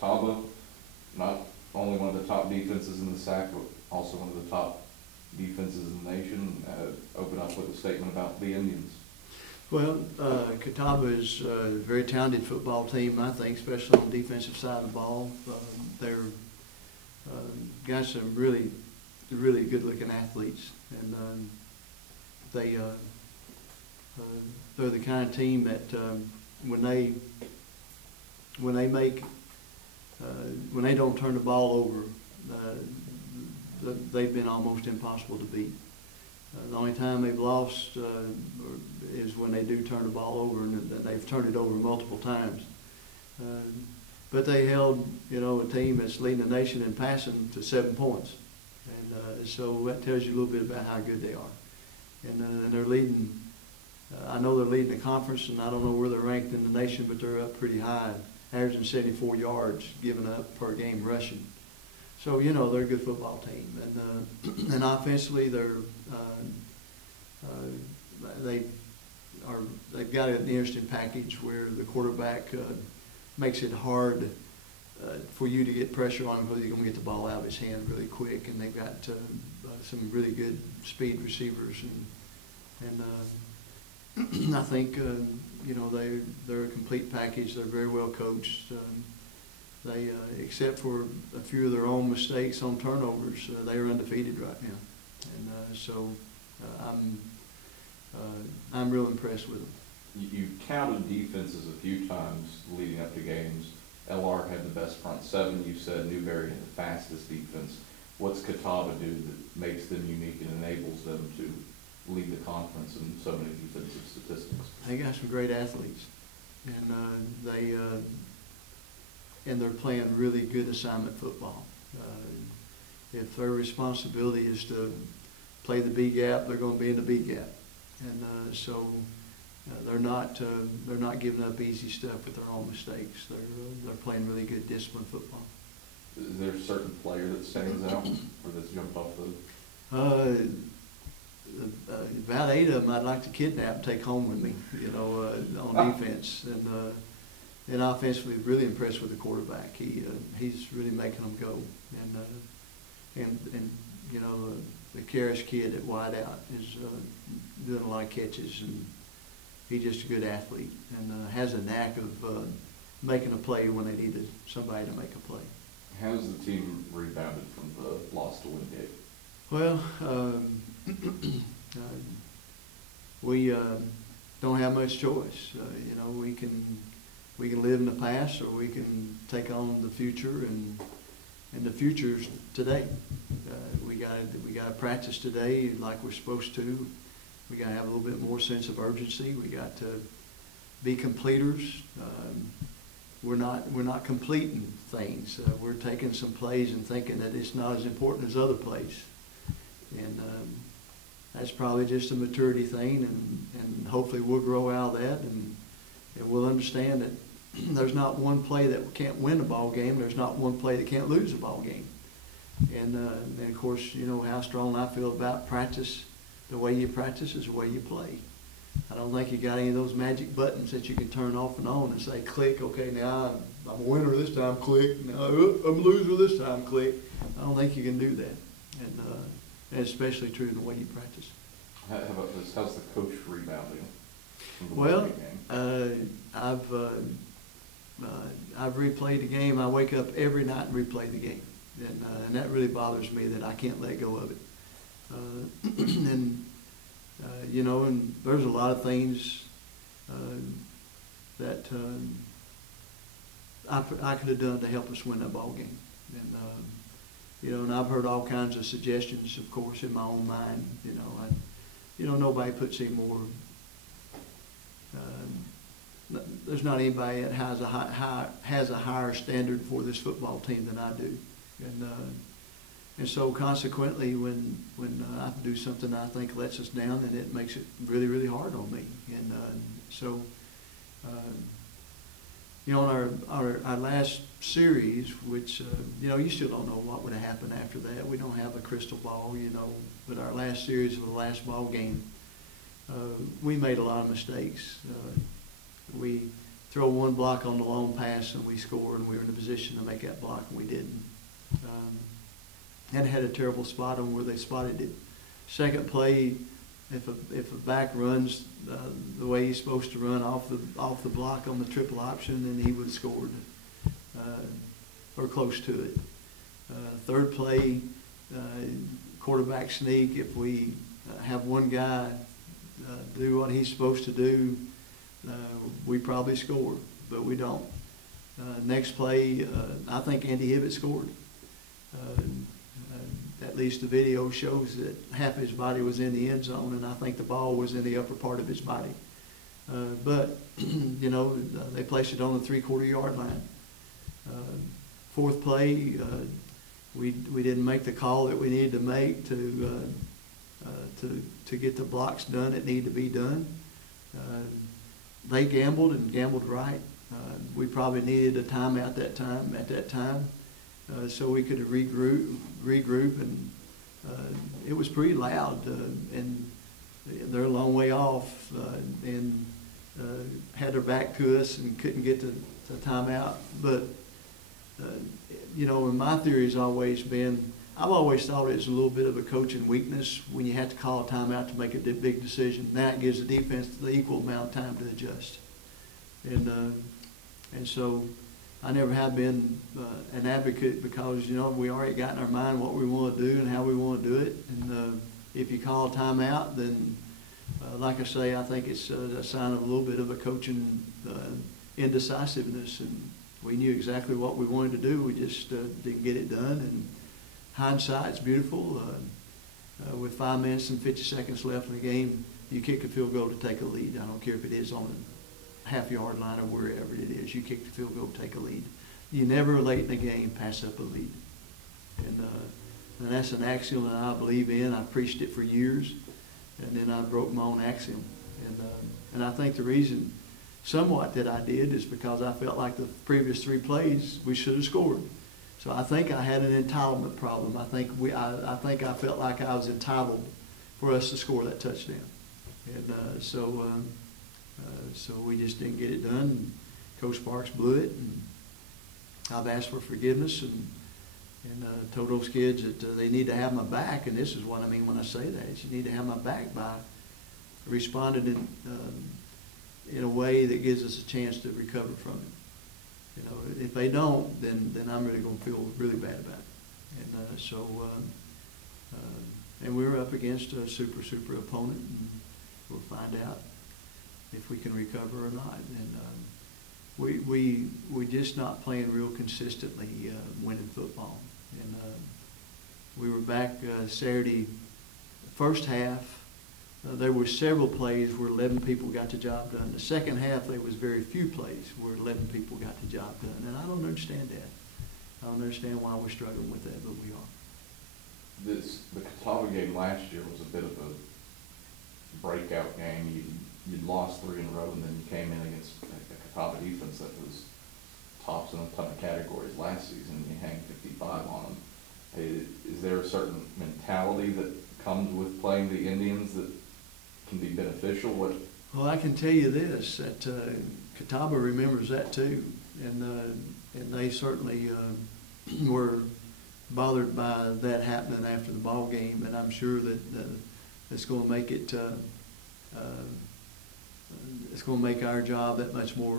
Catawba, not only one of the top defenses in the SAC, but also one of the top defenses in the nation, open up with a statement about the Indians. Well, Catawba is a very talented football team, I think, especially on the defensive side of the ball. They're got some really good-looking athletes, and they're the kind of team that when they don't turn the ball over, they've been almost impossible to beat. The only time they've lost is when they do turn the ball over, and they've turned it over multiple times. But they held, a team that's leading the nation in passing to 7 points, and so that tells you a little bit about how good they are. And they're leading. I know they're leading the conference, and I don't know where they're ranked in the nation, but they're up pretty high, averaging 74 yards given up per game rushing. So they're a good football team, and offensively they've got an interesting package where the quarterback makes it hard for you to get pressure on him because he's going to get the ball out of his hand really quick, and they've got some really good speed receivers, and I think they're a complete package. They're very well coached. They, except for a few of their own mistakes on turnovers, they are undefeated right now, and so I'm real impressed with them. You counted defenses a few times leading up to games. LR had the best front seven. You said Newberry had the fastest defense. What's Catawba do that makes them unique and enables them to lead the conference in so many defensive statistics? They got some great athletes, and they're playing really good assignment football. If their responsibility is to play the B gap, they're going to be in the B gap, and so they're not giving up easy stuff with their own mistakes. They're playing really good disciplined football. Is there a certain player that stands out or that's jumped off the? About 8 of them I'd like to kidnap and take home with me, on defense, and offensively really impressed with the quarterback. He's really making them go, and the Karras kid at wideout is doing a lot of catches, and he's just a good athlete and has a knack of making a play when they needed somebody to make a play. How's the team rebounded from the loss to Wingate? Well, we don't have much choice. We can live in the past, or we can take on the future, and the future's today. We got to practice today like we're supposed to. We got to have a little bit more sense of urgency. We got to be completers. We're not completing things. We're taking some plays and thinking that it's not as important as other plays, and that's probably just a maturity thing. And hopefully we'll grow out of that, and we'll understand that there's not one play that can't win a ball game. There's not one play that can't lose a ball game. And of course, how strong I feel about practice. The way you practice is the way you play. I don't think you got any of those magic buttons that you can turn off and on and say, click, okay, now I'm a winner this time, click. Now I'm a loser this time, click. I don't think you can do that. And especially true in the way you practice. How about this? How's the coach rebounding? Well, I've replayed the game. I wake up every night and replay the game, and that really bothers me that I can't let go of it. And there's a lot of things that I could have done to help us win that ball game, and I've heard all kinds of suggestions, of course, in my own mind. Nobody puts any more. There's not anybody that has a higher standard for this football team than I do, and so consequently, when I do something I think lets us down, then it makes it really, really hard on me. And so on our last series, which you still don't know what would have happened after that. We don't have a crystal ball, but our last series of the last ball game, we made a lot of mistakes. We throw one block on the long pass and we score, and we were in a position to make that block and we didn't. And had a terrible spot on where they spotted it. Second play, if a back runs the way he's supposed to run off the block on the triple option, then he would have scored or close to it. Third play, quarterback sneak. If we have one guy do what he's supposed to do, we probably score, but we don't. Next play, I think Andy Hibbett scored. At least the video shows that half his body was in the end zone, and I think the ball was in the upper part of his body. But, you know, they placed it on the 3/4 yard line. Fourth play, we didn't make the call that we needed to make to get the blocks done that need to be done. They gambled and gambled right. We probably needed a timeout at that time, so we could regroup, and it was pretty loud, and they're a long way off, and had their back to us and couldn't get to timeout. But you know, and my theory has always been, I've always thought it's a little bit of a coaching weakness when you have to call a timeout to make a big decision. Now it gives the defense the equal amount of time to adjust. And so I never have been an advocate, because, you know, we already got in our mind what we want to do and how we want to do it. And if you call a timeout, then like I say, I think it's a sign of a little bit of a coaching indecisiveness. And we knew exactly what we wanted to do. We just didn't get it done. And hindsight's beautiful. With 5 minutes and 50 seconds left in the game, you kick a field goal to take a lead. I don't care if it is on a half-yard line or wherever it is. You kick the field goal to take a lead. You never, late in the game, pass up a lead. And that's an axiom that I believe in. I preached it for years, and then I broke my own axiom. And I think the reason somewhat that I did is because I felt like the previous 3 plays we should have scored. So I think I had an entitlement problem. I think I felt like I was entitled for us to score that touchdown. And so we just didn't get it done. Coach Sparks blew it, and I've asked for forgiveness and told those kids that they need to have my back. And this is what I mean when I say that, is you need to have my back by responding in a way that gives us a chance to recover from it. You know, if they don't, then I'm really going to feel really bad about it. And we were up against a super opponent, and we'll find out if we can recover or not. And we just not playing real consistently winning football. And we were back Saturday, first half. There were several plays where 11 people got the job done. The second half, there was very few plays where 11 people got the job done. And I don't understand that. I don't understand why we're struggling with that, but we are. The Catawba game last year was a bit of a breakout game. You'd lost 3 in a row, and then you came in against a Catawba defense that was tops in a ton of categories last season, and you hang 55 on them. Is there a certain mentality that comes with playing the Indians that can be beneficial? Well, I can tell you this, that Catawba remembers that too, and they certainly were bothered by that happening after the ball game, and I'm sure that it's going to make it it's going to make our job that much more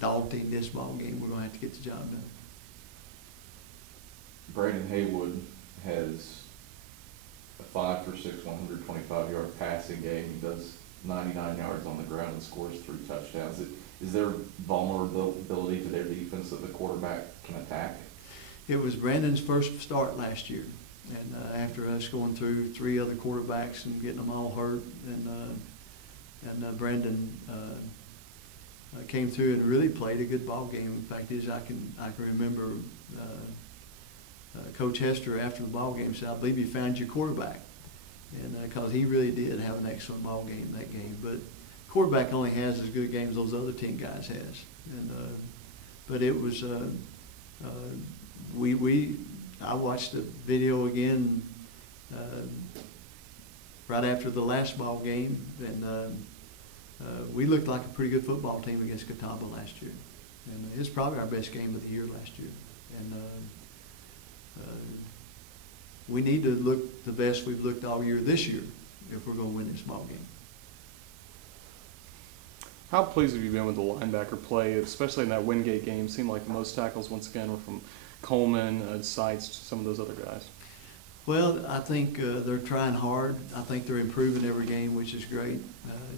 daunting. This ball game, we're going to have to get the job done. Brandon Haywood has a 5 for 6, 125-yard passing game. He does 99 yards on the ground and scores 3 touchdowns. Is there vulnerability to their defense that the quarterback can attack? It was Brandon's first start last year, and after us going through 3 other quarterbacks and getting them all hurt, and Brandon came through and really played a good ball game. In fact, I can remember Coach Hester after the ball game said, "I believe you found your quarterback," and because he really did have an excellent ball game that game. But quarterback only has as good a game as those other 10 guys has, and but it was I watched the video again right after the last ball game, and we looked like a pretty good football team against Catawba last year. And it's probably our best game of the year last year. And we need to look the best we've looked all year this year if we're going to win this ball game. How pleased have you been with the linebacker play, especially in that Wingate game? It seemed like the most tackles once again were from Coleman, Seitz, some of those other guys. Well, I think they're trying hard. I think they're improving every game, which is great.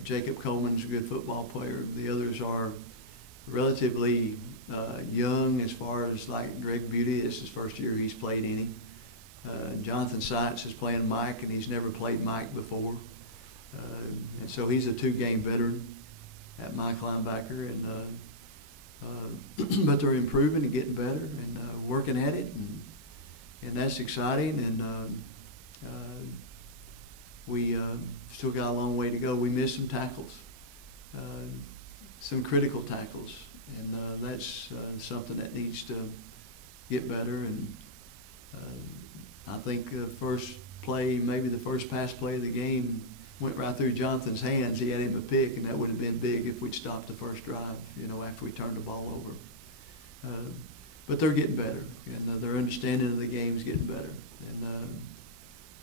Jacob Coleman's a good football player. The others are relatively young as far as like Greg Beauty. It's his first year he's played any. Jonathan Seitz is playing Mike, and he's never played Mike before. And so he's a 2-game veteran at Mike linebacker. And but they're improving and getting better and working at it. And that's exciting, and we still got a long way to go. We missed some tackles, some critical tackles, and that's something that needs to get better. And I think the first play, maybe the first pass play of the game, went right through Jonathan's hands. He had him a pick, and that would have been big if we'd stopped the first drive, after we turned the ball over. But they're getting better, and their understanding of the game is getting better.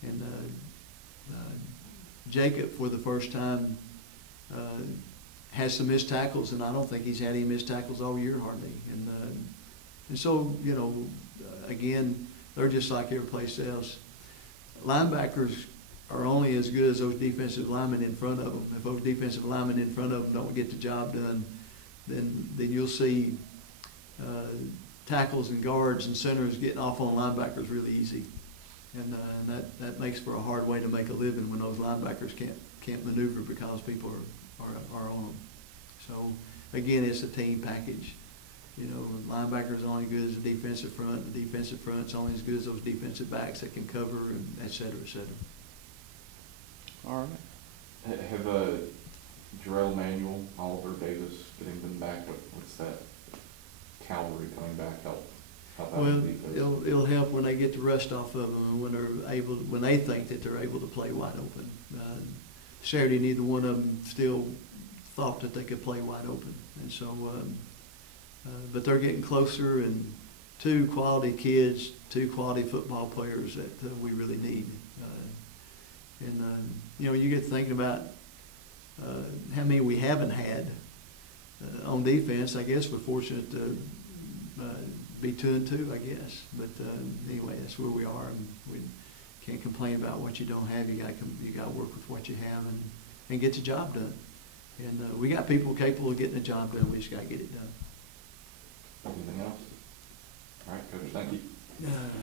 And Jacob, for the first time, has some missed tackles, and I don't think he's had any missed tackles all year hardly. And so, again, they're just like every place else. Linebackers are only as good as those defensive linemen in front of them. If those defensive linemen in front of them don't get the job done, then you'll see tackles and guards and centers getting off on linebackers really easy, and that makes for a hard way to make a living when those linebackers can't maneuver because people are on them. So again, it's a team package. Linebackers are only good as the defensive front. The defensive front's only as good as those defensive backs that can cover, and et cetera, et cetera. All right. Have Jarrell Manuel, Oliver Davis, getting them back? What's that? Cavalry coming back help out Well, the defense? it'll help when they get the rust off of them and when they think that they're able to play wide open. Saturday, neither one of them still thought that they could play wide open, and so. But they're getting closer, and 2 quality kids, 2 quality football players that we really need. You get thinking about how many we haven't had on defense. I guess we're fortunate to be 2-2, I guess. But anyway, that's where we are. And we can't complain about what you don't have. You got to work with what you have and get the job done. And we got people capable of getting the job done. We just got to get it done. Anything else? All right, Coach, thank you.